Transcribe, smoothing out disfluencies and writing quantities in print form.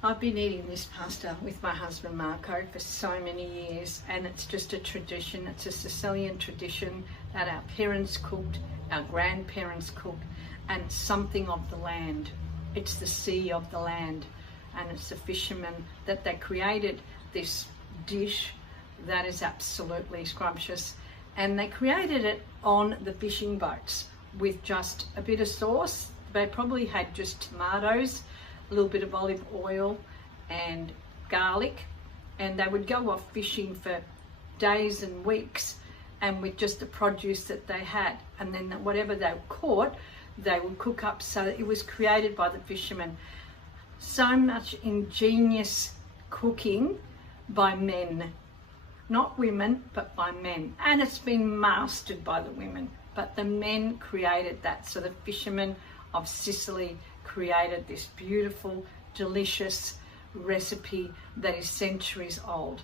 I've been eating this pasta with my husband Marco for so many years, and it's just a tradition. It's a Sicilian tradition that our parents cooked, our grandparents cooked, and it's something of the land. It's the sea of the land, and it's the fishermen that they created this dish that is absolutely scrumptious. And they created it on the fishing boats with just a bit of sauce. They probably had just tomatoes, a little bit of olive oil and garlic, and they would go off fishing for days and weeks, and with just the produce that they had, and then whatever they caught they would cook up. So it was created by the fishermen. So much ingenious cooking by men, not women, but by men, and it's been mastered by the women, but the men created that. So the fishermen of Sicily created this beautiful, delicious recipe that is centuries old.